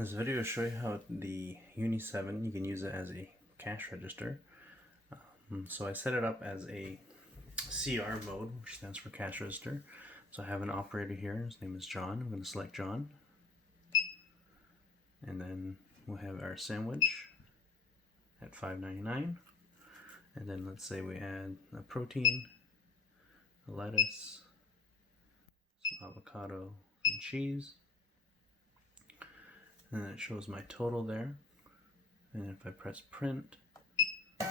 In this video, I'll show you how the Uni-7, you can use it as a cash register. So I set it up as a CR mode, which stands for cash register. So I have an operator here, his name is John. I'm going to select John. And then we'll have our sandwich at $5.99. And then let's say we add a protein, a lettuce, some avocado, some cheese. And then it shows my total there. And if I press print, so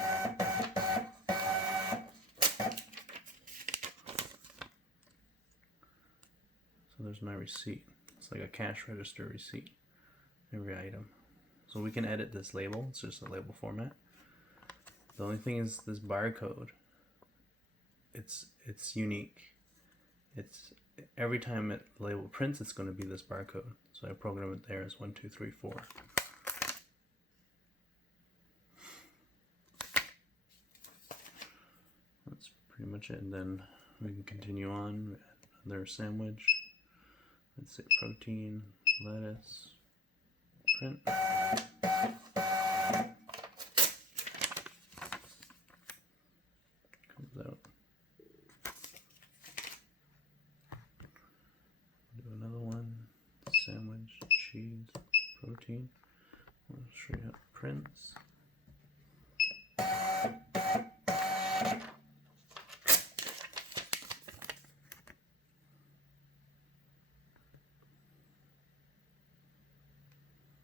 there's my receipt. It's like a cash register receipt, every item. So we can edit this label, it's just a label format. The only thing is this barcode. It's unique. It's every time the label prints, it's going to be this barcode. So I program it there as 1, 2, 3, 4. That's pretty much it. And then we can continue on. Another sandwich. Let's say protein, lettuce, print. Comes out.